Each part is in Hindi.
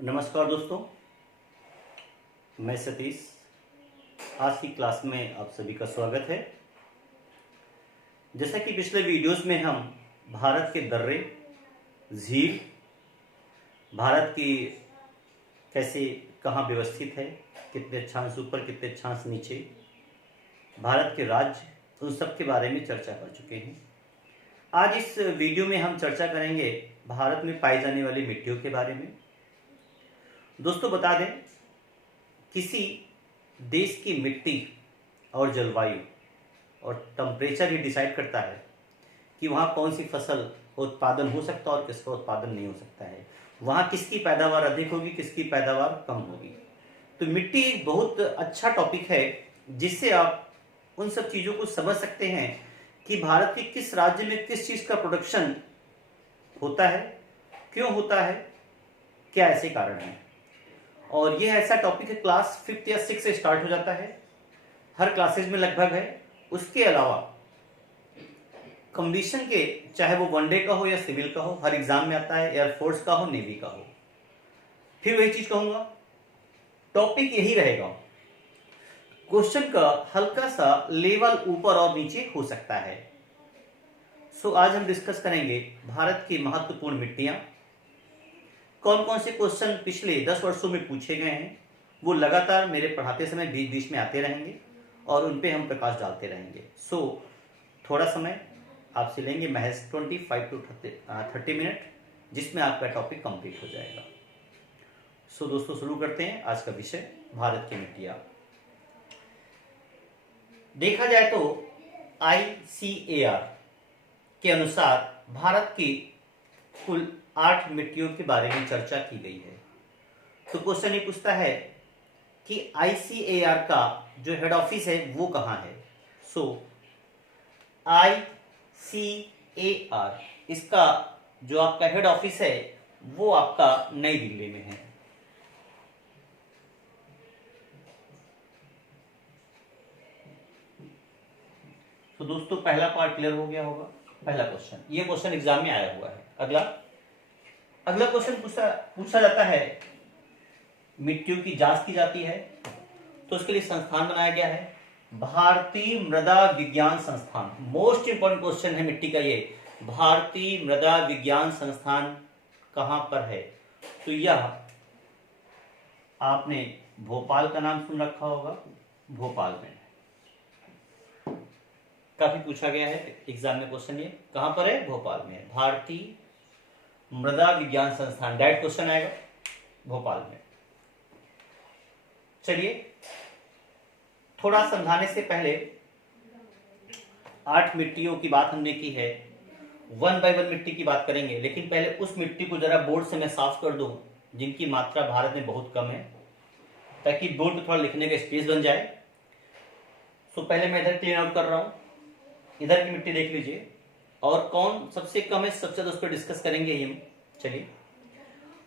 नमस्कार दोस्तों, मैं सतीश। आज की क्लास में आप सभी का स्वागत है। जैसा कि पिछले वीडियोस में हम भारत के दर्रे, झील, भारत की कैसे कहाँ व्यवस्थित है, कितने अक्षांश ऊपर कितने अक्षांश नीचे, भारत के राज्य, उन सब के बारे में चर्चा कर चुके हैं। आज इस वीडियो में हम चर्चा करेंगे भारत में पाई जाने वाली मिट्टियों के बारे में। दोस्तों बता दें, किसी देश की मिट्टी और जलवायु और टेम्परेचर ही डिसाइड करता है कि वहाँ कौन सी फसल उत्पादन हो सकता है और किसका उत्पादन नहीं हो सकता है, वहाँ किसकी पैदावार अधिक होगी, किसकी पैदावार कम होगी। तो मिट्टी एक बहुत अच्छा टॉपिक है जिससे आप उन सब चीज़ों को समझ सकते हैं कि भारत के किस राज्य में किस चीज़ का प्रोडक्शन होता है, क्यों होता है, क्या ऐसे कारण हैं। और यह ऐसा टॉपिक है क्लास 5th या 6th से स्टार्ट हो जाता है, हर क्लासेज में लगभग है। उसके अलावा कंडीशन के, चाहे वो वनडे का हो या सिविल का हो, हर एग्जाम में आता है, एयरफोर्स का हो, नेवी का हो। फिर वही चीज कहूंगा, टॉपिक यही रहेगा, क्वेश्चन का हल्का सा लेवल ऊपर और नीचे हो सकता है। सो आज हम डिस्कस करेंगे भारत की महत्वपूर्ण मिट्टियां, कौन कौन से क्वेश्चन पिछले 10 वर्षों में पूछे गए हैं, वो लगातार मेरे पढ़ाते समय बीच बीच में आते रहेंगे और उन पे हम प्रकाश डालते रहेंगे। सो थोड़ा समय आपसे लेंगे, महज 25 to 30 मिनट, जिसमें आपका टॉपिक कंप्लीट हो जाएगा। सो दोस्तों शुरू करते हैं आज का विषय, भारत की मिट्टियां। देखा जाए तो ICAR के अनुसार भारत की कुल 8 मिट्टियों के बारे में चर्चा की गई है। तो क्वेश्चन ये पूछता है कि ICAR का जो हेड ऑफिस है वो कहाँ है। सो ICAR, इसका जो आपका हेड ऑफिस है वो आपका नई दिल्ली में है। तो दोस्तों पहला पार्ट क्लियर हो गया होगा, पहला क्वेश्चन। ये क्वेश्चन एग्जाम में आया हुआ है। अगला क्वेश्चन पूछा जाता है, मिट्टियों की जांच की जाती है तो उसके लिए संस्थान बनाया गया है, भारतीय मृदा विज्ञान संस्थान। मोस्ट इंपोर्टेंट क्वेश्चन है मिट्टी का ये, भारतीय मृदा विज्ञान संस्थान कहां पर है। तो यह आपने भोपाल का नाम सुन रखा होगा, भोपाल में काफी पूछा गया है एग्जाम में क्वेश्चन। ये कहां पर है, भोपाल में है, भारतीय मृदा विज्ञान संस्थान, डायरेक्ट क्वेश्चन आएगा, भोपाल में। चलिए थोड़ा समझाने से पहले, 8 मिट्टियों की बात हमने की है, 1 by 1 मिट्टी की बात करेंगे, लेकिन पहले उस मिट्टी को जरा बोर्ड से मैं साफ कर दूं जिनकी मात्रा भारत में बहुत कम है, ताकि बोर्ड पे थोड़ा लिखने का स्पेस बन जाए। सो पहले मैं इधर क्लीन आउट कर रहा हूं, इधर की मिट्टी देख लीजिए, और कौन सबसे कम है सबसे ज्यादा उस पर डिस्कस करेंगे हम। चलिए,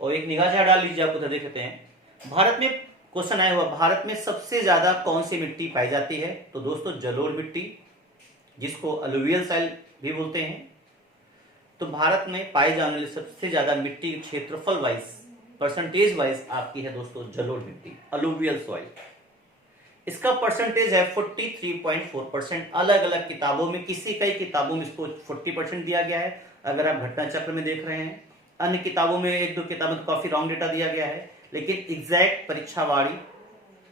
और एक निगाह डाल लीजिए, आप उधर देख लेते हैं। भारत में क्वेश्चन आया हुआ, भारत में सबसे ज्यादा कौन सी मिट्टी पाई जाती है। तो दोस्तों जलोढ़ मिट्टी, जिसको अलुवियल सॉइल भी बोलते हैं। तो भारत में पाई जाने वाली सबसे ज्यादा मिट्टी क्षेत्रफल वाइज, परसेंटेज वाइज आपकी है दोस्तों जलोढ़ मिट्टी, अलुवियल सॉइल। इसका परसेंटेज है 43.4%। अलग अलग किताबों में, किसी कई किताबों में इसको 40% दिया गया है, अगर आप घटना चक्र में देख रहे हैं। अन्य किताबों में, 1-2 किताबों में काफी रॉन्ग डेटा दिया गया है, लेकिन एग्जैक्ट परीक्षावाड़ी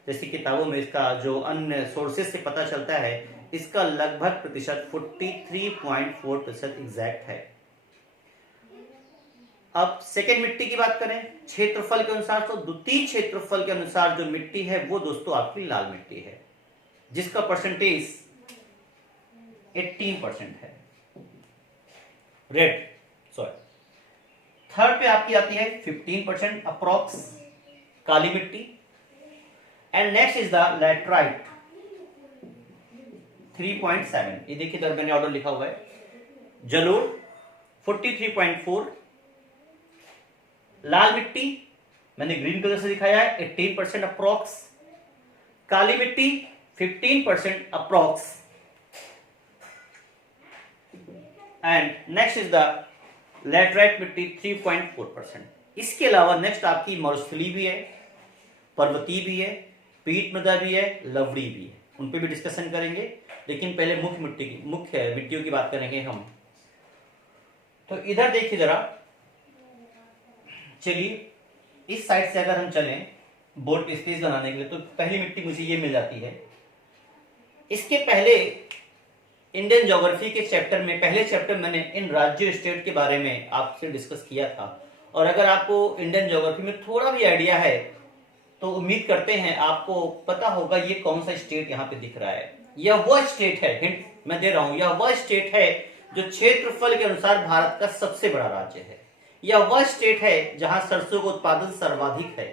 जैसी किताबों में इसका जो अन्य सोर्सेज से पता चलता है, इसका लगभग प्रतिशत 43.4% एग्जैक्ट है। अब सेकेंड मिट्टी की बात करें क्षेत्रफल के अनुसार, तो द्वितीय क्षेत्रफल के अनुसार जो मिट्टी है वो दोस्तों आपकी लाल मिट्टी है, जिसका परसेंटेज 18% है, रेड सॉरी। थर्ड पे आपकी आती है 15% अप्रोक्स काली मिट्टी, and next is the laterite 3.7। ये देखिए इधर मैंने ऑर्डर लिखा हुआ है, जलोढ़ 43.4, लाल मिट्टी मैंने ग्रीन कलर से दिखाया है 18% अप्रोक्स, काली मिट्टी 15% approx, and next is the laterite मिट्टी 3.4%। इसके अलावा नेक्स्ट आपकी मरुस्थली भी है, पर्वतीय भी है, पीट मृदा भी है, लवड़ी भी है, उन पे भी डिस्कशन करेंगे। लेकिन पहले मुख्य मिट्टियों की बात करेंगे हम। तो इधर देखिए जरा, चलिए इस साइड से अगर हम चलें बोर्ड पे स्पेस बनाने के लिए, तो पहली मिट्टी मुझे ये मिल जाती है। इसके पहले इंडियन ज्योग्राफी के चैप्टर में, पहले चैप्टर मैंने इन राज्य स्टेट के बारे में आपसे डिस्कस किया था। और अगर आपको इंडियन ज्योग्राफी में थोड़ा भी आइडिया है तो उम्मीद करते हैं आपको पता होगा ये कौन सा स्टेट यहाँ पे दिख रहा है। यह वह स्टेट है, हिंट मैं दे रहा हूं, यह वह स्टेट है जो क्षेत्रफल के अनुसार भारत का सबसे बड़ा राज्य है। यह वह स्टेट है जहां सरसों का उत्पादन सर्वाधिक है।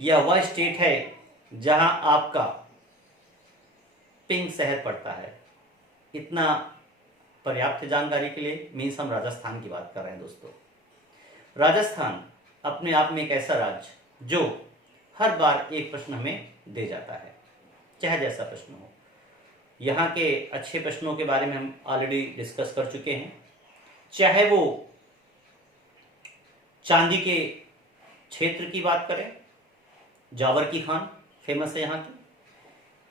यह वह स्टेट है जहां आपका पिंक शहर पड़ता है। इतना पर्याप्त जानकारी के लिए मीन्स हम राजस्थान की बात कर रहे हैं दोस्तों। राजस्थान अपने आप में एक ऐसा राज्य जो हर बार एक प्रश्न हमें दे जाता है, चाहे जैसा प्रश्न हो। यहाँ के अच्छे प्रश्नों के बारे में हम ऑलरेडी डिस्कस कर चुके हैं, चाहे वो चांदी के क्षेत्र की बात करें, जावर की खान फेमस है यहाँ की,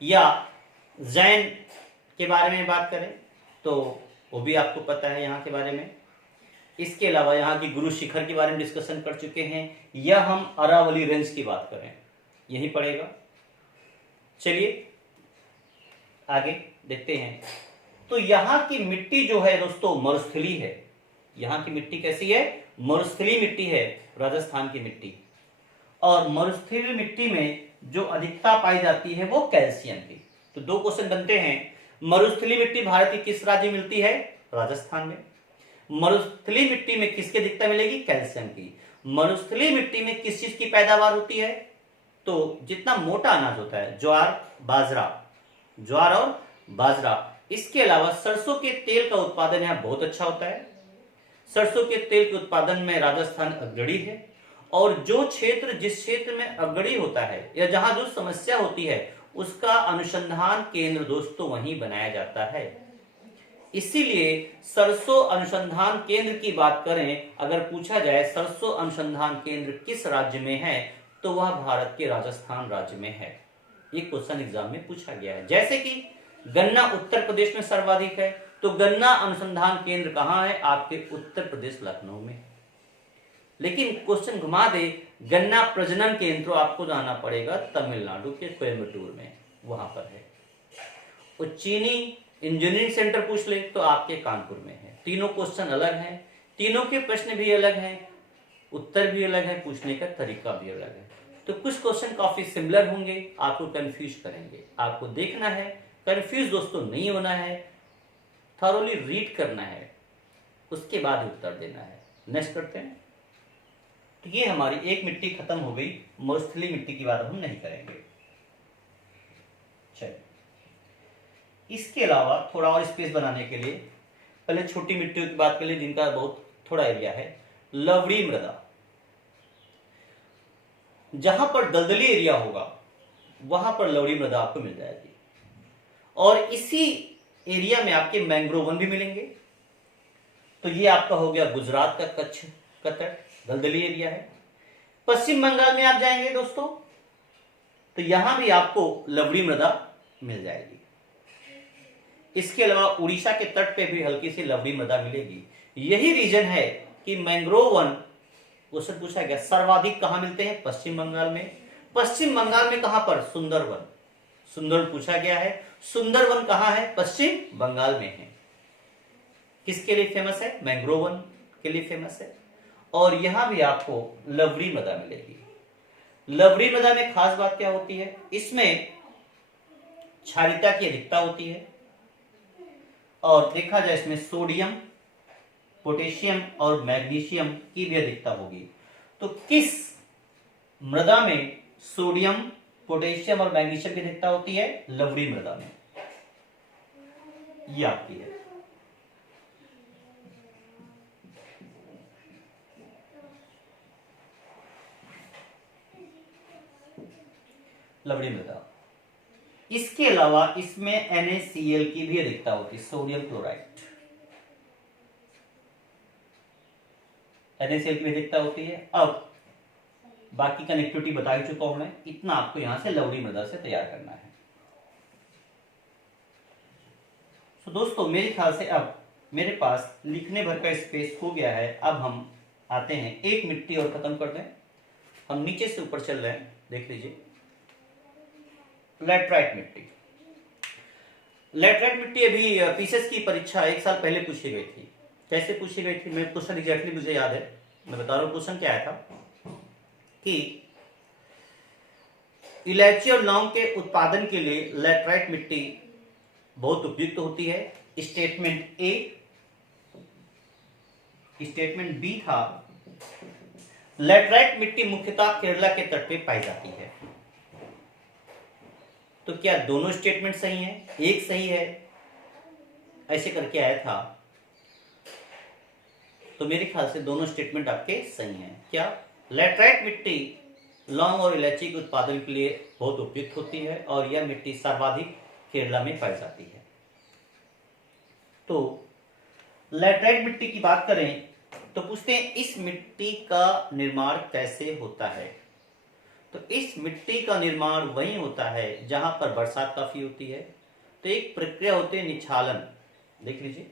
या जैन के बारे में बात करें तो वो भी आपको पता है यहाँ के बारे में। इसके अलावा यहाँ की गुरु शिखर के बारे में डिस्कशन कर चुके हैं, या हम अरावली रेंज की बात करें यही पड़ेगा। चलिए आगे देखते हैं। तो यहाँ की मिट्टी जो है दोस्तों मरुस्थली है। यहाँ की मिट्टी कैसी है? मरुस्थली मिट्टी है राजस्थान की मिट्टी। और मरुस्थली मिट्टी में जो अधिकता पाई जाती है वो कैल्शियम की। तो दो क्वेश्चन बनते हैं, मरुस्थली मिट्टी भारत के किस राज्य में मिलती है? राजस्थान में। मरुस्थली मिट्टी में किसकी अधिकता मिलेगी? कैल्शियम की। मरुस्थली मिट्टी में किस चीज की पैदावार होती है? तो जितना मोटा अनाज होता है, ज्वार और बाजरा। इसके अलावा सरसों के तेल का उत्पादन यहाँ बहुत अच्छा होता है। सरसों के तेल के उत्पादन में राजस्थान अग्रणी है। और जो क्षेत्र, जिस क्षेत्र में अग्रणी होता है या जहां जो समस्या होती है उसका अनुसंधान केंद्र दोस्तों वहीं बनाया जाता है। इसीलिए सरसों अनुसंधान केंद्र की बात करें, अगर पूछा जाए सरसों अनुसंधान केंद्र किस राज्य में है, तो वह भारत के राजस्थान राज्य में है। ये क्वेश्चन एग्जाम में पूछा गया है। जैसे कि गन्ना उत्तर प्रदेश में सर्वाधिक है, तो गन्ना अनुसंधान केंद्र कहां है? आपके उत्तर प्रदेश लखनऊ में। लेकिन क्वेश्चन घुमा दे, गन्ना प्रजनन केंद्र तो आपको जाना पड़ेगा तमिलनाडु के कोयम्बटूर में, वहां पर है। और चीनी इंजीनियरिंग सेंटर पूछ ले तो आपके कानपुर में है। तीनों क्वेश्चन अलग हैं, तीनों के प्रश्न भी अलग हैं, उत्तर भी अलग है, पूछने का तरीका भी अलग है। तो कुछ क्वेश्चन काफी सिमिलर होंगे, आपको कंफ्यूज करेंगे। आपको देखना है, कंफ्यूज दोस्तों नहीं होना है, थॉरोली रीड करना है, उसके बाद उत्तर देना है। नेक्स्ट करते हैं। तो ये हमारी एक मिट्टी खत्म हो गई, मरुस्थली मिट्टी की बात हम नहीं करेंगे। चलिए, इसके अलावा थोड़ा और स्पेस बनाने के लिए पहले छोटी मिट्टियों की बात कर ले, जिनका बहुत थोड़ा एरिया है। लवड़ी मृदा, जहां पर दलदली एरिया होगा वहां पर लवड़ी मृदा आपको मिल जाएगी। और इसी एरिया में आपके मैंग्रोवन भी मिलेंगे। तो ये आपका हो गया गुजरात का कच्छ का तट, दलदली एरिया है। पश्चिम बंगाल में आप जाएंगे दोस्तों तो यहां भी आपको लवड़ी मृदा मिल जाएगी। इसके अलावा उड़ीसा के तट पे भी हल्की सी लवड़ी मृदा मिलेगी। यही रीजन है कि मैंग्रोव वन क्वेश्चन पूछा गया सर्वाधिक कहां मिलते हैं? पश्चिम बंगाल में। पश्चिम बंगाल में कहां पर? सुंदरवन। सुंदरवन पूछा गया है, सुंदरवन कहां है? पश्चिम बंगाल में है। किसके लिए फेमस है? मैंग्रोवन के लिए फेमस है। और यहां भी आपको लवड़ी मृदा मिलेगी। लवड़ी मृदा में खास बात क्या होती है? इसमें क्षारीयता की अधिकता होती है। और देखा जाए इसमें सोडियम, पोटेशियम और मैग्नीशियम की भी अधिकता होगी। तो किस मृदा में सोडियम, पोटेशियम और मैग्नीशियम की अधिकता होती है? लवड़ी मृदा में। ये आपकी है। लवड़ी मृदा। इसके अलावा इसमें NaCl की भी अधिकता होती है, सोडियम क्लोराइड। NaCl की विधिकता होती है। अब बाकी कनेक्टिविटी बता ही चुका हूं मैं, इतना आपको यहां से लवड़ी मृदा से तैयार करना है। तो दोस्तों मेरे ख्याल से अब मेरे पास लिखने भर का स्पेस हो गया है। अब हम आते हैं, एक मिट्टी और खत्म कर दें। हम नीचे से ऊपर चल रहे हैं, देख लीजिए। लैटराइट मिट्टी। लैटराइट मिट्टी अभी पीसीएस की परीक्षा 1 साल पहले पूछी गई थी। कैसे पूछी गई थी, मैं क्वेश्चन एग्जैक्टली मुझे याद है, मैं बता रहा हूं। क्वेश्चन क्या आया था कि इलायची और लौंग के उत्पादन के लिए लैटराइट मिट्टी बहुत उपयुक्त होती है। Statement A. स्टेटमेंट बी था, लैटराइट मिट्टी मुख्यतः केरला के तट पे पाई जाती है। तो क्या दोनों स्टेटमेंट सही हैं? एक सही है, ऐसे करके आया था। तो मेरे ख्याल से दोनों स्टेटमेंट आपके सही हैं। क्या लैटराइट मिट्टी लौंग और इलायची के उत्पादन के लिए बहुत उपयुक्त होती है और यह मिट्टी सर्वाधिक केरला में पाई जाती है। तो लैटराइट मिट्टी की बात करें तो पूछते हैं इस मिट्टी का निर्माण कैसे होता है। तो इस मिट्टी का निर्माण वहीं होता है जहां पर बरसात काफी होती है। तो एक प्रक्रिया होती है निछालन, देख लीजिए,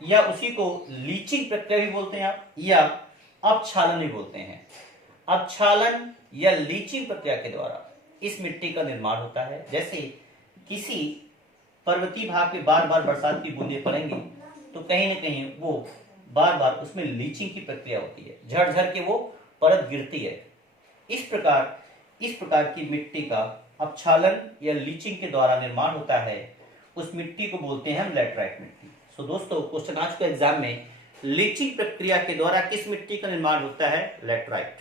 या उसी को लीचिंग प्रक्रिया भी बोलते हैं आप, या अपक्षालन भी बोलते हैं। अपक्षालन या लीचिंग प्रक्रिया के द्वारा इस मिट्टी का निर्माण होता है। जैसे किसी पर्वतीय भाग पे बार बार बरसात की बूंदें पड़ेंगी तो कहीं ना कहीं वो बार बार उसमें लीचिंग की प्रक्रिया होती है, झड़ झड़ के वो परत गिरती है। इस प्रकार की मिट्टी का अपक्षालन या लीचिंग के द्वारा निर्माण होता है। उस मिट्टी को बोलते हैं हम लैटराइट मिट्टी। सो दोस्तों क्वेश्चन आज के एग्जाम में, लीचिंग प्रक्रिया के द्वारा किस मिट्टी का निर्माण होता है? लैटराइट।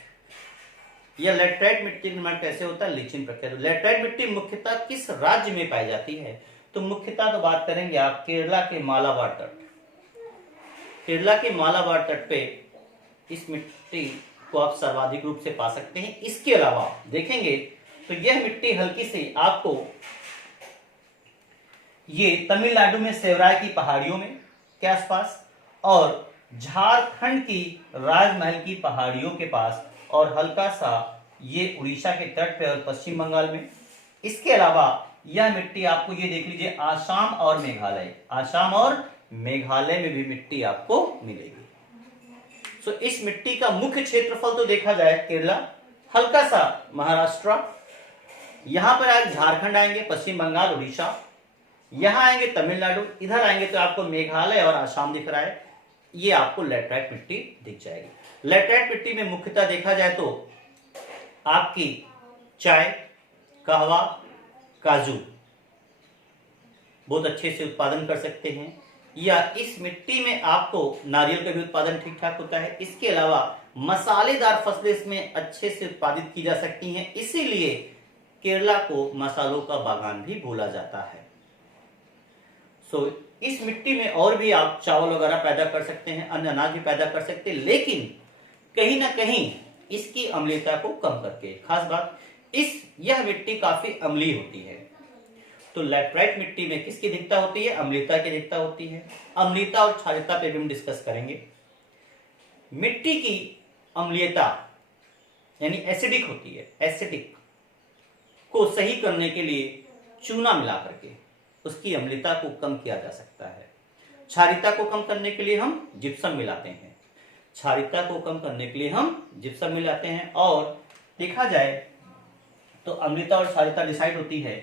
यह लैटराइट मिट्टी का निर्माण कैसे होता है? लीचिंग प्रक्रिया। लैटराइट मिट्टी मुख्यतः किस राज्य में पाई जाती है? तो मुख्यतः तो बात करेंगे आप केरला के मालाबार तट। केरला के मालाबार तट पे इस मिट्टी को आप सर्वाधिक रूप से पा सकते हैं। इसके अलावा देखेंगे तो यह मिट्टी हल्की सी आपको ये तमिलनाडु में सेवराय की पहाड़ियों में के आसपास और झारखंड की राजमहल की पहाड़ियों के पास और हल्का सा ये उड़ीसा के तट पे और पश्चिम बंगाल में। इसके अलावा यह मिट्टी आपको ये देख लीजिए आसाम और मेघालय, आसाम और मेघालय में भी मिट्टी आपको मिलेगी। सो इस मिट्टी का मुख्य क्षेत्रफल तो देखा जाए केरला, हल्का सा महाराष्ट्र, यहां पर आज झारखंड आएंगे, पश्चिम बंगाल, उड़ीसा, यहां आएंगे तमिलनाडु, इधर आएंगे तो आपको मेघालय और आसाम दिख रहा है। ये आपको लैटराइट मिट्टी दिख जाएगी। लैटराइट मिट्टी में मुख्यतः देखा जाए तो आपकी चाय, कहवा, काजू बहुत अच्छे से उत्पादन कर सकते हैं, या इस मिट्टी में आपको नारियल का भी उत्पादन ठीक ठाक होता है। इसके अलावा मसालेदार फसलें इसमें अच्छे से उत्पादित की जा सकती हैं, इसीलिए केरला को मसालों का बागान भी बोला जाता है। सो इस मिट्टी में और भी आप चावल वगैरह पैदा कर सकते हैं, अन्य अनाज भी पैदा कर सकते हैं, लेकिन कहीं ना कहीं इसकी अम्लीयता को कम करके। खास बात यह मिट्टी काफी अम्लीय होती है। तो लैटराइट मिट्टी में किसकी अधिकता होती है? अम्लीयता की अधिकता होती है। अम्लीयता और क्षारीयता पे भी हम डिस्कस करेंगे। मिट्टी की अम्लीयता यानी एसिडिक होती है, एसिडिक को सही करने के लिए चूना मिला करके उसकी अम्लीयता को कम किया जा सकता है। क्षारीयता को कम करने के लिए हम जिप्सम मिलाते हैं, क्षारीयता को कम करने के लिए हम जिप्सम मिलाते हैं। और देखा जाए तो अम्लीयता और क्षारीयता डिसाइड होती है,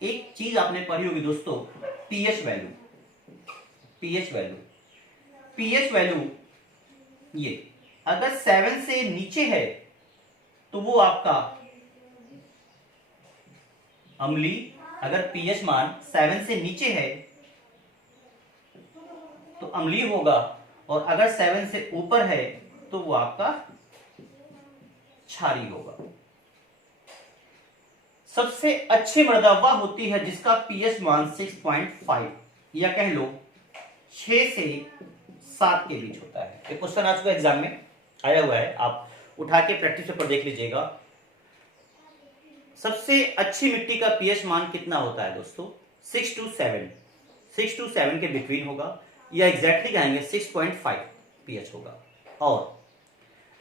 एक चीज आपने पढ़ी होगी दोस्तों, पीएच वैल्यू। पीएच वैल्यू ये अगर 7 से नीचे है तो वो आपका अम्लीय, अगर पीएच मान 7 से नीचे है तो अम्लीय होगा, और अगर 7 से ऊपर है तो वो आपका क्षारीय होगा। सबसे अच्छी मृदा वह होती है जिसका पीएच मान 6.5 या कह लो 6 से 7 के बीच होता है। ये क्वेश्चन आज का एग्जाम में आया हुआ है, आप उठा के प्रैक्टिस पेपर देख लीजिएगा। सबसे अच्छी मिट्टी का पीएच मान कितना होता है दोस्तों? 6 to 7 के बिटवीन होगा, या एग्जैक्टली कहेंगे 6.5। पीएच होगा। और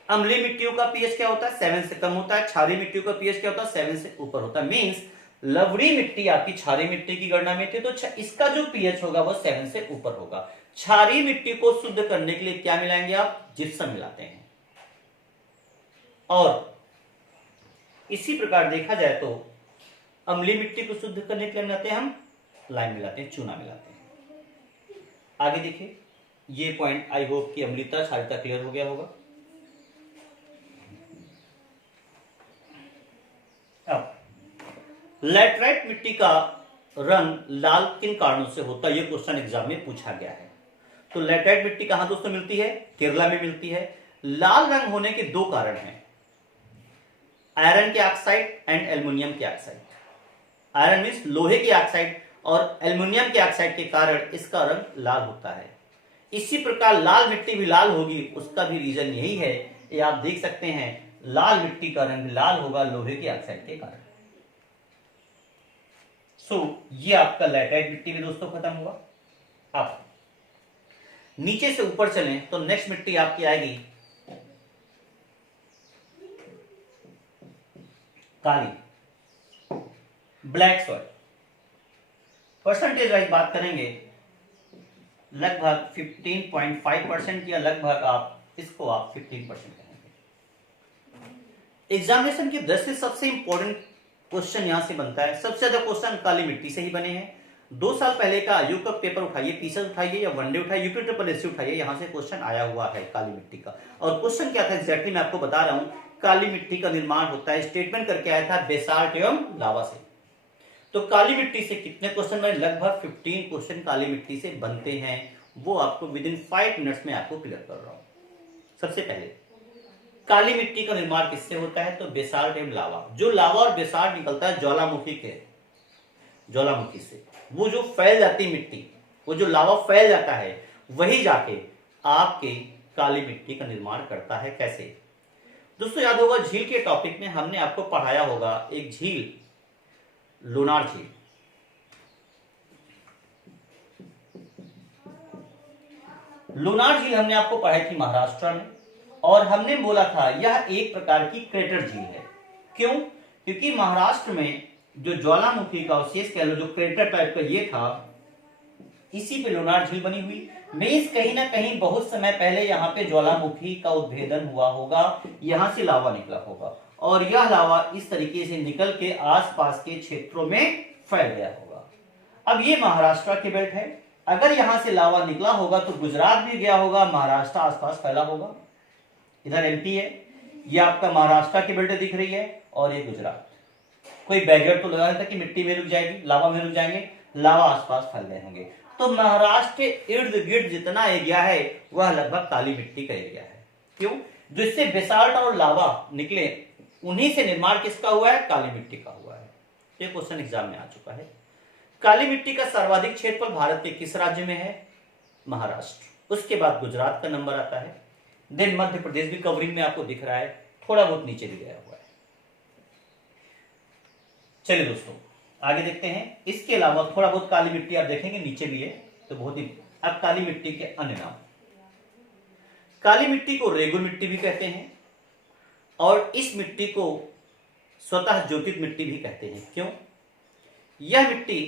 अम्लीय मिट्टियों का पीएच क्या होता है? 7 से कम होता है। क्षारीय मिट्टियों का पीएच क्या होता है? 7 से ऊपर होता है। मींस लवड़ी मिट्टी आपकी क्षारीय मिट्टी की गणना में थी, तो इसका जो पीएच होगा वो 7 से ऊपर होगा। क्षारीय मिट्टी को शुद्ध करने के लिए क्या मिलाएंगे आप? जिप्सम मिलाते हैं। और इसी प्रकार देखा जाए तो अम्लीय मिट्टी को शुद्ध करने के लिए मिलाते हैं हम लाइम मिलाते हैं, चूना मिलाते हैं। आगे देखिए, ये पॉइंट आई होप कि अम्लीयता क्षारीयता क्लियर हो गया होगा। अब लैटराइट मिट्टी का रंग लाल किन कारणों से होता है? ये क्वेश्चन एग्जाम में पूछा गया है। तो लैटराइट मिट्टी कहां दोस्तों मिलती है? केरला में मिलती है। लाल रंग होने के दो कारण हैं, आयरन के ऑक्साइड एंड एल्युमिनियम के ऑक्साइड। आयरन मीन्स लोहे की ऑक्साइड और एल्युमिनियम के ऑक्साइड के कारण इसका रंग लाल होता है। इसी प्रकार लाल मिट्टी भी लाल होगी, उसका भी रीजन यही है। ये आप देख सकते हैं, लाल मिट्टी का रंग लाल होगा लोहे के ऑक्साइड के कारण। ये आपका लैटराइट मिट्टी भी दोस्तों खत्म हुआ। अब नीचे से ऊपर चलें तो नेक्स्ट मिट्टी आपकी आएगी काली, ब्लैक सॉइल। परसेंटेज वाइज बात करेंगे, लगभग 15.5% या लगभग आप इसको आप 15% कहेंगे। एग्जामिनेशन की दृष्टि से सबसे इंपॉर्टेंट क्वेश्चन यहां से बनता है। सबसे ज्यादा क्वेश्चन काली मिट्टी से ही बने हैं। 2 साल पहले का आयु का पेपर उठाइए, पीसेस उठाइए या वनडे उठाइए, यूपी ट्रिपल एससी उठाइए, यहां से क्वेश्चन आया हुआ है काली मिट्टी का। और क्वेश्चन क्या था एग्जैक्टली मैं आपको बता रहा हूं। काली मिट्टी का निर्माण होता है, स्टेटमेंट करके आया था, बेसाल्ट एवं लावा से। तो काली मिट्टी से कितने क्वेश्चन बने? लगभग 15 क्वेश्चन काली मिट्टी से बनते हैं। वो आपको विद इन 5 मिनट्स में आपको क्लियर कर रहा हूं। सबसे पहले काली मिट्टी का निर्माण किससे होता है? तो बेसाल्ट एवं लावा। जो लावा और बेसाल्ट निकलता है ज्वालामुखी से, वो जो फैल जाती मिट्टी, वो जो लावा फैल जाता है, वही जाके आपके काली मिट्टी का निर्माण करता है। कैसे दोस्तों? याद होगा झील के टॉपिक में हमने आपको पढ़ाया होगा एक झील, लोनार झील। लोनार झील हमने आपको पढ़ाई थी महाराष्ट्र में, और हमने बोला था यह एक प्रकार की क्रेटर झील है। क्यों? क्योंकि महाराष्ट्र में जो ज्वालामुखी का अवशेष कह लो, जो क्रेटर टाइप का ये था, इसी पे लोनार झील बनी हुई। मींस कहीं ना कहीं बहुत समय पहले यहाँ पे ज्वालामुखी का उद्भेदन हुआ होगा, यहां से लावा निकला होगा, और यह लावा इस तरीके से निकल के आसपास के क्षेत्रों में फैल गया होगा। अब ये महाराष्ट्र के बेल्ट है, अगर यहां से लावा निकला होगा तो गुजरात भी गया होगा, महाराष्ट्र आसपास फैला होगा। इधर एमपी है, ये आपका महाराष्ट्र की बेल्ट दिख रही है, और ये गुजरात। कोई बैरियर तो लगा था कि मिट्टी में रुक जाएगी, लावा में रुक जाएंगे, लावा आसपास फैल गए होंगे। तो महाराष्ट्र के इर्द गिर्द जितना एरिया है वह लगभग काली मिट्टी का एरिया है। क्यों? जिससे बेसाल्ट और लावा निकले, उन्हीं से निर्माण किसका हुआ है? काली मिट्टी का हुआ है। ये क्वेश्चन एग्जाम में आ चुका है। काली मिट्टी का सर्वाधिक क्षेत्रफल भारत के किस राज्य में है? महाराष्ट्र। उसके बाद गुजरात का नंबर आता है, देन मध्य प्रदेश भी कवरिंग में आपको दिख रहा है, थोड़ा बहुत नीचे भी गया हुआ है। चलिए दोस्तों आगे देखते हैं। इसके अलावा थोड़ा बहुत काली मिट्टी आप देखेंगे नीचे भी है, तो बहुत ही। अब काली मिट्टी के अन्य नाम। काली मिट्टी को रेगुर मिट्टी भी कहते हैं, और इस मिट्टी को स्वतः ज्योतित मिट्टी भी कहते हैं। क्यों? यह मिट्टी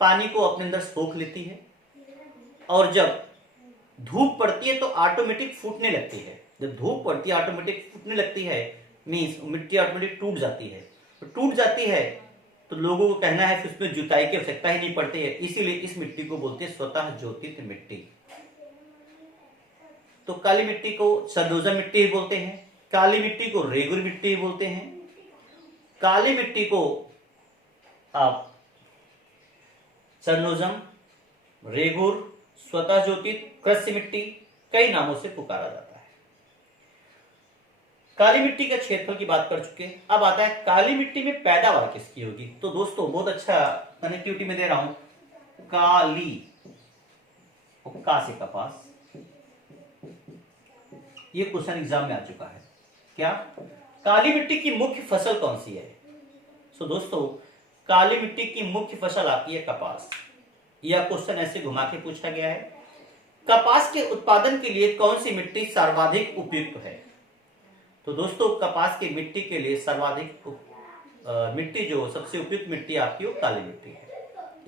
पानी को अपने अंदर सोख लेती है, और जब धूप पड़ती है तो ऑटोमेटिक फूटने लगती है। जब धूप पड़ती है ऑटोमेटिक फूटने लगती है, मीन्स मिट्टी ऑटोमेटिक टूट जाती है। तो टूट जाती है तो लोगों को कहना है कि उसमें जुताई की आवश्यकता ही नहीं पड़ती है, इसीलिए इस मिट्टी को बोलते हैं स्वतः ज्योतित मिट्टी। तो काली मिट्टी को सरदोजा मिट्टी ही बोलते हैं, काली मिट्टी को रेगुर मिट्टी ही बोलते हैं, काली मिट्टी को आप सरनोजम, रेगुर, स्वतः ज्योतित, कृषि मिट्टी, कई नामों से पुकारा जाता है। काली मिट्टी के क्षेत्रफल की बात कर चुके हैं। अब आता है काली मिट्टी में पैदावार किसकी होगी। तो दोस्तों बहुत अच्छा कनेक्टिविटी में दे रहा हूं, काली का से कपास, ये क्वेश्चन एग्जाम में आ चुका है। क्या काली मिट्टी की मुख्य फसल कौन सी है? सो दोस्तों काली मिट्टी की मुख्य फसल आती है कपास। यह क्वेश्चन ऐसे घुमा के पूछा गया है। कपास के उत्पादन के लिए कौन सी मिट्टी सर्वाधिक उपयुक्त है? तो दोस्तों कपास की मिट्टी के लिए सर्वाधिक मिट्टी जो सबसे उपयुक्त मिट्टी आपकी वो काली मिट्टी है।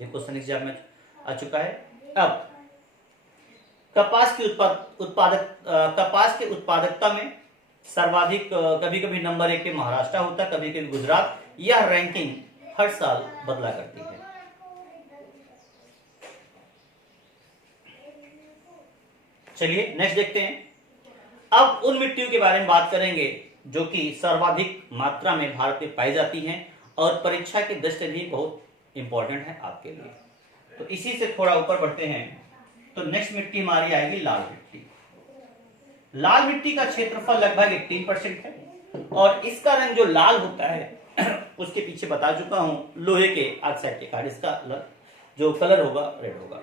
ये क्वेश्चन एग्जाम में आ चुका है। अब कपास की कपास के उत्पादकता में सर्वाधिक कभी कभी नंबर 1 पे महाराष्ट्र होता है, कभी कभी गुजरात। यह रैंकिंग हर साल बदला करती है। चलिए नेक्स्ट देखते हैं। अब उन मिट्टियों के बारे में बात करेंगे जो कि सर्वाधिक मात्रा में भारत में पाई जाती हैं और परीक्षा की दृष्टि भी बहुत इंपॉर्टेंट है आपके लिए। तो इसी से थोड़ा ऊपर बढ़ते हैं। तो नेक्स्ट मिट्टी हमारी आएगी लाल मिट्टी। लाल मिट्टी का क्षेत्रफल लगभग 18% है और इसका रंग जो लाल होता है उसके पीछे बता चुका हूं, लोहे के ऑक्साइड के कारण इसका जो कलर होगा रेड होगा।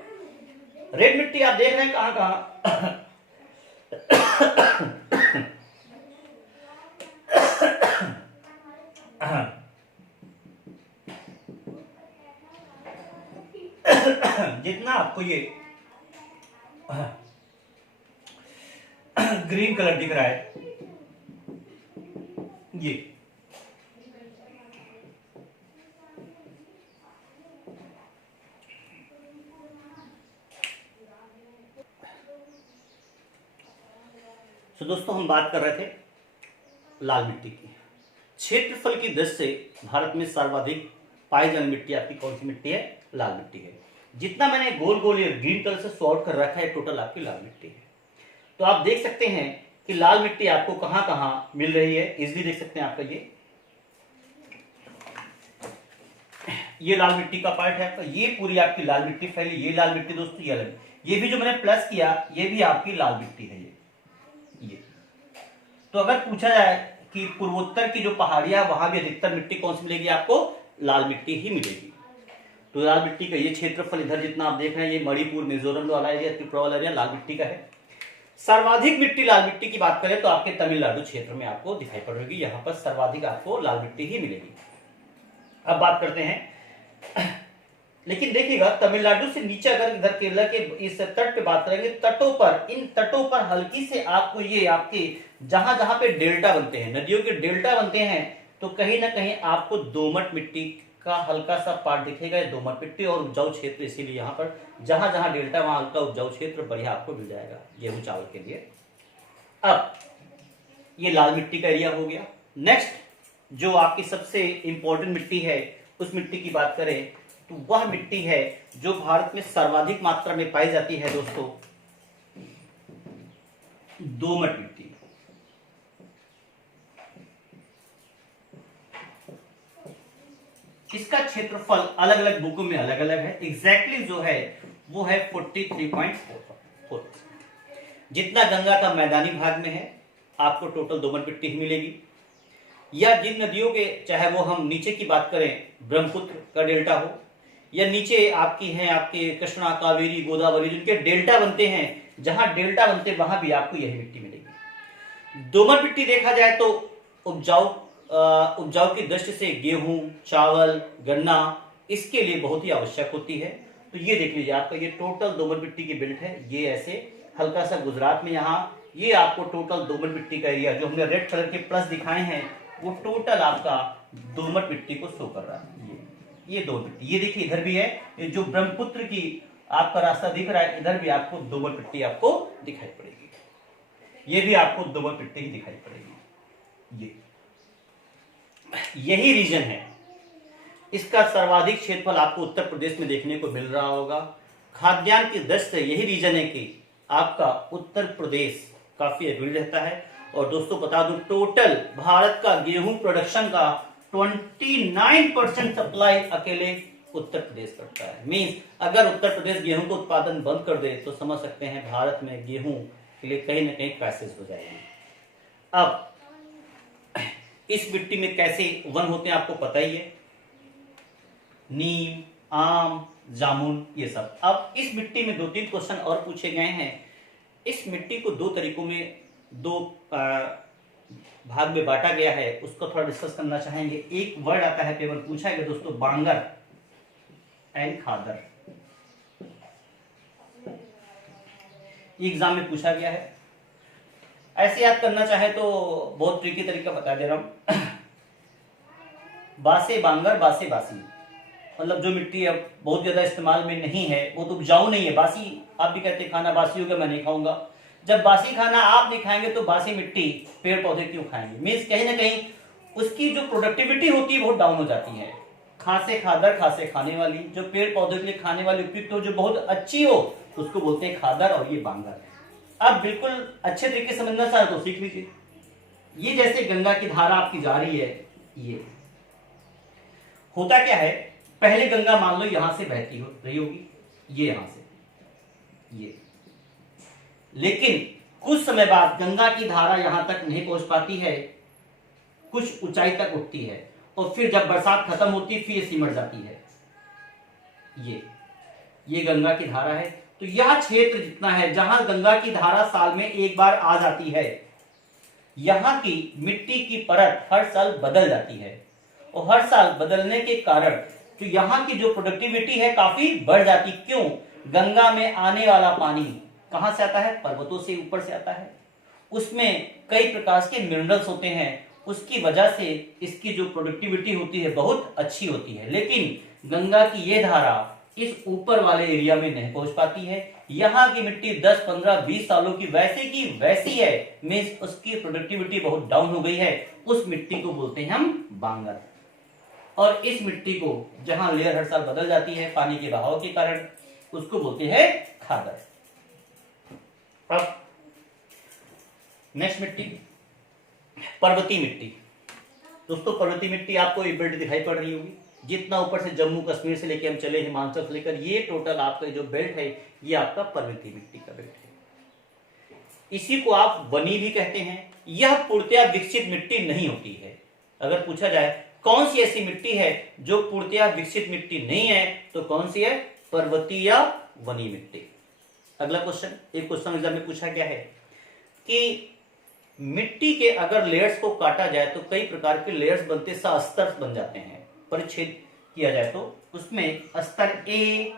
रेड मिट्टी आप देख रहे हैं कहां कहां जितना आपको ये ग्रीन कलर दिख रहा है ये तो दोस्तों हम बात कर रहे थे लाल मिट्टी की। क्षेत्रफल की दृष्टि से भारत में सर्वाधिक पाई जाने मिट्टी आपकी कौन सी मिट्टी है? लाल मिट्टी है। जितना मैंने गोल गोल ये ग्रीन कलर से सॉर्ट कर रखा है टोटल आपकी लाल मिट्टी है। तो आप देख सकते हैं कि लाल मिट्टी आपको कहां कहां मिल रही है, इजली देख सकते हैं। आपका ये लाल मिट्टी का पार्ट है आपका, ये पूरी आपकी लाल मिट्टी फैली। ये लाल मिट्टी दोस्तों ये अलग, ये भी जो मैंने प्लस किया ये भी आपकी लाल मिट्टी है। ये तो अगर पूछा जाए कि पूर्वोत्तर की जो पहाड़ियां वहां भी अधिकतर मिट्टी कौन सी मिलेगी आपको? लाल मिट्टी ही मिलेगी। तो लाल मिट्टी का ये क्षेत्रफल इधर जितना आप देख रहे हैं ये मणिपुर मिजोरम वाला एरिया, त्रिपुरा वाला एरिया लाल मिट्टी का है। सर्वाधिक मिट्टी लाल मिट्टी की बात करें तो आपके तमिलनाडु क्षेत्र में आपको दिखाई पड़ेगी, यहां पर सर्वाधिक आपको लाल मिट्टी ही मिलेगी। अब बात करते हैं, लेकिन देखिएगा तमिलनाडु से नीचे अगर इधर केरला के इस तट पे बात करेंगे, तटों पर, इन तटों पर हल्की से आपको ये आपके जहां जहां पे डेल्टा बनते हैं, नदियों के डेल्टा बनते हैं, तो कहीं ना कहीं आपको दोमट मिट्टी का हल्का सा पार्ट दिखेगा। दोमट मिट्टी और उपजाऊ क्षेत्र, इसीलिए यहाँ पर जहां जहां डेल्टा वहां हल्का उपजाऊ क्षेत्र बढ़िया आपको मिल जाएगा गेहूं चावल के लिए। अब ये लाल मिट्टी का एरिया हो गया। नेक्स्ट जो आपकी सबसे इंपॉर्टेंट मिट्टी है उस मिट्टी की बात करें तो वह मिट्टी है जो भारत में सर्वाधिक मात्रा में पाई जाती है दोस्तों, दोमट मिट्टी। इसका क्षेत्रफल अलग अलग बुकों में अलग अलग है, एग्जैक्टली जो है वो है 43.4। जितना गंगा का मैदानी भाग में है आपको टोटल दोमट मिट्टी ही मिलेगी। या जिन नदियों के, चाहे वो हम नीचे की बात करें ब्रह्मपुत्र का डेल्टा हो, या नीचे आपकी हैं आपके कृष्णा, कावेरी, गोदावरी, जिनके डेल्टा बनते हैं, जहां डेल्टा बनते हैं वहां भी आपको यही मिट्टी मिलेगी। दोमट मिट्टी देखा जाए तो उपजाऊ की दृष्टि से गेहूं, चावल, गन्ना इसके लिए बहुत ही आवश्यक होती है। तो ये देख लीजिए आपका ये टोटल दोमट मिट्टी की बेल्ट है। ये ऐसे हल्का सा गुजरात में यहाँ ये आपको टोटल दोमट मिट्टी का एरिया जो हमने रेड कलर के प्लस दिखाए हैं वो टोटल आपका दोमट मिट्टी को शो कर रहा है। ये दोमट मिट्टी, ये देखिए इधर भी है, ये जो ब्रह्मपुत्र की आपका रास्ता दिख रहा है इधर भी आपको दोमट मिट्टी आपको दिखाई पड़ेगी। ये भी आपको दोमट मिट्टी ही दिखाई पड़ेगी। यही रीजन है, इसका सर्वाधिक क्षेत्रफल आपको उत्तर प्रदेश में देखने को मिल रहा होगा। खाद्यान्न की दृष्टि से यही रीजन है कि आपका उत्तर प्रदेश काफी एग्री रहता है। और दोस्तों बता दूं टोटल भारत का गेहूं प्रोडक्शन का 29% सप्लाई अकेले उत्तर प्रदेश करता है। मींस अगर उत्तर प्रदेश गेहूं को उत्पादन बंद कर दे तो समझ सकते हैं भारत में गेहूं के लिए कहीं ना कहीं क्राइसिस हो जाएगी। अब इस मिट्टी में कैसे वन होते हैं आपको पता ही है, नीम, आम, जामुन ये सब। अब इस मिट्टी में 2-3 क्वेश्चन और पूछे गए हैं। इस मिट्टी को 2 तरीकों में, 2 भाग में बांटा गया है, उसको थोड़ा डिस्कस करना चाहेंगे। एक वर्ड आता है, पेपर पूछा गया दोस्तों, बांगर एंड खादर। एग्जाम में पूछा गया है। ऐसे याद करना चाहे तो बहुत ट्रिकी तरीका बता दे रहा हूं। बासे बांगर बासे बासी, मतलब जो मिट्टी अब बहुत ज्यादा इस्तेमाल में नहीं है, वो तो उपजाऊ नहीं है। बासी आप भी कहते हैं खाना बासी हो गया, मैं नहीं खाऊंगा। जब बासी खाना आप नहीं खाएंगे तो बासी मिट्टी पेड़ पौधे क्यों खाएंगे? मीन्स कहीं ना कहीं उसकी जो प्रोडक्टिविटी होती है बहुत डाउन हो जाती है। खासे खादर, खासे खाने वाली, जो पेड़ पौधे के लिए खाने वाली उपयुक्त हो, जो बहुत अच्छी हो, उसको बोलते हैं खादर, और ये बांगर। अब बिल्कुल अच्छे तरीके से समझना चाहे तो सीख लीजिए। ये जैसे गंगा की धारा आपकी जा रही है, ये होता क्या है, पहले गंगा मान लो यहां से बहती हो रही होगी, ये यहां से, ये, लेकिन कुछ समय बाद गंगा की धारा यहां तक नहीं पहुंच पाती है, कुछ ऊंचाई तक उठती है, और फिर जब बरसात खत्म होती है फिर ये सिमट जाती है। ये गंगा की धारा है। तो यह क्षेत्र जितना है जहां गंगा की धारा साल में एक बार आ जाती है, यहां की मिट्टी की परत हर साल बदल जाती है, और हर साल बदलने के कारण तो यहां की जो प्रोडक्टिविटी है काफी बढ़ जाती। क्यों? गंगा में आने वाला पानी कहां से आता है? पर्वतों से ऊपर से आता है। उसमें कई प्रकार के मिनरल्स होते हैं, उसकी वजह से इसकी जो प्रोडक्टिविटी होती है बहुत अच्छी होती है। लेकिन गंगा की ये धारा इस ऊपर वाले एरिया में नहीं पहुंच पाती है। यहाँ की मिट्टी 10, 15, 20 सालों की वैसे की वैसी है, मीन्स उसकी प्रोडक्टिविटी बहुत डाउन हो गई है। उस मिट्टी को बोलते हैं हम बांगर। और इस मिट्टी को जहां लेयर हर साल बदल जाती है पानी के बहाव के कारण, उसको बोलते हैं खादर। अब नेक्स्ट मिट्टी, पर्वतीय मिट्टी। दोस्तों पर्वतीय मिट्टी आपको ये बेल्ट दिखाई पड़ रही होगी, जितना ऊपर से जम्मू कश्मीर से लेकर हम चले हिमाचल से लेकर, ये टोटल आपका जो बेल्ट है ये आपका पर्वतीय मिट्टी का बेल्ट है। इसी को आप वनी भी कहते हैं। यह पूर्णतया विकसित मिट्टी नहीं होती है। अगर पूछा जाए कौन सी ऐसी मिट्टी है जो पूर्णतया विकसित मिट्टी नहीं है, तो कौन सी है? पर्वतीय या वनी मिट्टी। अगला क्वेश्चन, एक क्वेश्चन एग्जाम में पूछा गया है कि मिट्टी के अगर लेयर्स को काटा जाए तो कई प्रकार के लेयर्स बनते, स्तर बन जाते हैं। परिच्छेद किया जाए तो उसमें स्तर ए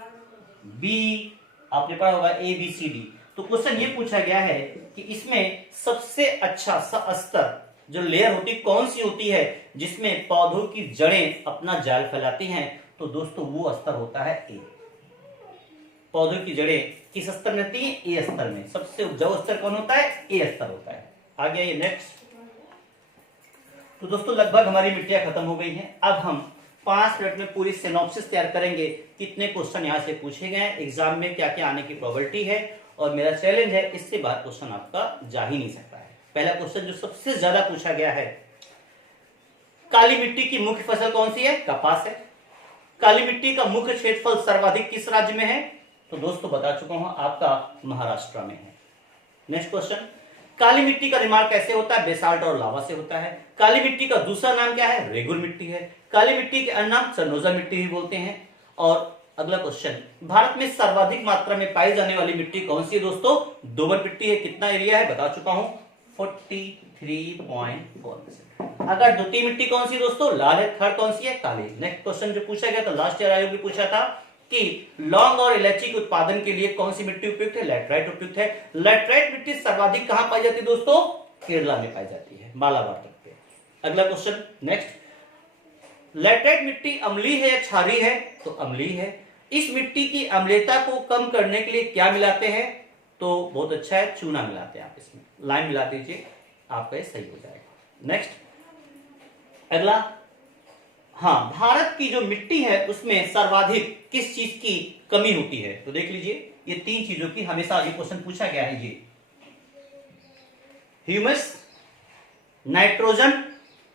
बी, आपने पढ़ा होगा ए बी सी डी। तो क्वेश्चन ये पूछा गया है कि इसमें सबसे अच्छा स्तर जो लेयर होती कौन सी होती है जिसमें पौधों की जड़ें अपना जाल फैलाती हैं? तो दोस्तों वो स्तर होता है ए। पौधों की जड़ें किस स्तर में रहती है? ए स्तर में। सबसे उपजाऊ स्तर कौन होता है? ए स्तर होता है। आगे ये नेक्स्ट। तो दोस्तों लगभग हमारी मिट्टियां खत्म हो गई हैं। अब हम 5 मिनट में पूरी सिनॉप्सिस तैयार करेंगे, कितने क्वेश्चन यहां से पूछे गए हैं, एग्जाम में क्या क्या आने की प्रोबेबिलिटी है, और मेरा चैलेंज है इससे बाहर क्वेश्चन आपका जा ही नहीं सकता है। पहला क्वेश्चन जो सबसे ज्यादा पूछा गया है, काली मिट्टी की मुख्य फसल कौन सी है? कपास है। काली मिट्टी का मुख्य क्षेत्रफल सर्वाधिक किस राज्य में है? तो दोस्तों बता चुका हूं, आपका महाराष्ट्र में है। नेक्स्ट क्वेश्चन, काली मिट्टी का निर्माण कैसे होता है? बेसाल्ट और लावा से होता है। काली मिट्टी का दूसरा नाम क्या है? रेगुर मिट्टी है। काली मिट्टी के अन्य नाम चरनोजा मिट्टी भी बोलते हैं। और अगला क्वेश्चन, भारत में सर्वाधिक मात्रा में पाई जाने वाली मिट्टी कौन सी है? दोस्तों दोमट मिट्टी है। कितना एरिया है बता चुका हूं, 43.4%। अगर द्वितीय मिट्टी कौन सी दोस्तों? लाल है। थर्ड कौन सी है? काली। नेक्स्ट क्वेश्चन जो पूछा गया था, लास्ट ईयर आयोग भी पूछा था कि लौंग और इलायची के उत्पादन के लिए कौन सी मिट्टी उपयुक्त है? लैटराइट उपयुक्त है। लैटराइट मिट्टी सर्वाधिक कहां पाई जाती है दोस्तों? केरला में पाई जाती है, मालाबार तक पे। अगला क्वेश्चन नेक्स्ट, लैटराइट मिट्टी अम्लीय है या क्षारीय है? तो अम्लीय है। इस मिट्टी की अम्लता को कम करने के लिए क्या मिलाते हैं? तो बहुत अच्छा है, चूना मिलाते हैं आप इसमें, लाइम मिला दीजिए, आपका ये सही हो जाएगा। नेक्स्ट अगला, हाँ, भारत की जो मिट्टी है उसमें सर्वाधिक किस चीज की कमी होती है? तो देख लीजिए, ये 3 चीजों की हमेशा ये क्वेश्चन पूछा गया है। ये ह्यूमस, नाइट्रोजन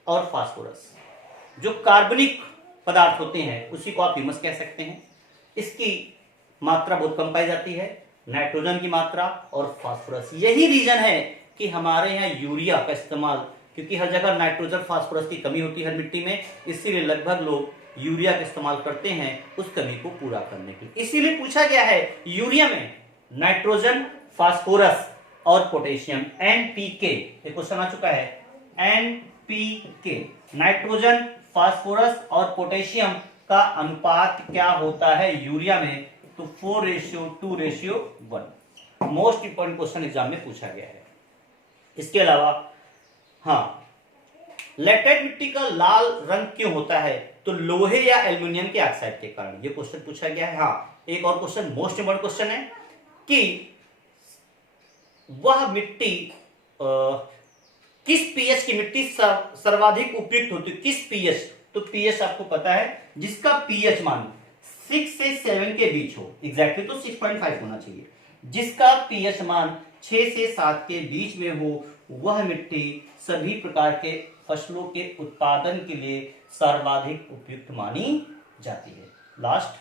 और फास्फोरस। जो कार्बनिक पदार्थ होते हैं उसी को आप ह्यूमस कह सकते हैं। इसकी मात्रा बहुत कम पाई जाती है, नाइट्रोजन की मात्रा और फास्फोरस। यही रीजन है कि हमारे यहाँ यूरिया का इस्तेमाल, क्योंकि हर जगह नाइट्रोजन फास्फोरस की कमी होती है हर मिट्टी में, इसीलिए लगभग लोग यूरिया का इस्तेमाल करते हैं उस कमी को पूरा करने के लिए। इसीलिए पूछा गया है यूरिया में नाइट्रोजन, फास्फोरस और पोटेशियम, एनपीके। ये क्वेश्चन आ चुका है, एनपीके, नाइट्रोजन, फास्फोरस और पोटेशियम का अनुपात क्या होता है यूरिया में? तो 4:2:1। मोस्ट इंपॉर्टेंट क्वेश्चन एग्जाम में पूछा गया है। इसके अलावा हाँ, लेटेराइट मिट्टी का लाल रंग क्यों होता है? तो लोहे या एल्यूमिनियम के ऑक्साइड के कारण, ये क्वेश्चन पूछा गया है। हाँ, एक और क्वेश्चन मोस्ट इंपॉर्टेंट क्वेश्चन है कि वह मिट्टी किस पीएच की मिट्टी सर्वाधिक उपयुक्त होती है? किस पीएच? तो पीएच आपको पता है, जिसका पीएच मान 6 से 7 के बीच हो, एग्जैक्टली तो 6.5 होना चाहिए। जिसका पीएच मान 6 से 7 के बीच में हो, वह मिट्टी सभी प्रकार के फसलों के उत्पादन के लिए सर्वाधिक उपयुक्त मानी जाती है। लास्ट,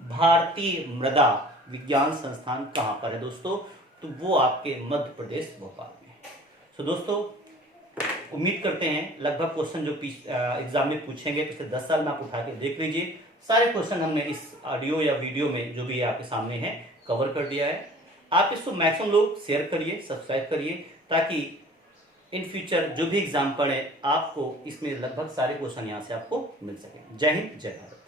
भारतीय मृदा विज्ञान संस्थान कहां पर है दोस्तों? तो वो आपके मध्य प्रदेश भोपाल में है। तो दोस्तों उम्मीद करते हैं लगभग क्वेश्चन जो एग्जाम में पूछेंगे पिछले 10 साल में आप उठा के देख लीजिए, सारे क्वेश्चन हमने इस ऑडियो या वीडियो में जो भी आपके सामने है कवर कर दिया है। आप इसको मैक्सिमम लोग शेयर करिए, सब्सक्राइब करिए, ताकि इन फ्यूचर जो भी एग्जाम पढ़े आपको इसमें लगभग सारे क्वेश्चन यहाँ से आपको मिल सके। जय हिंद, जय भारत।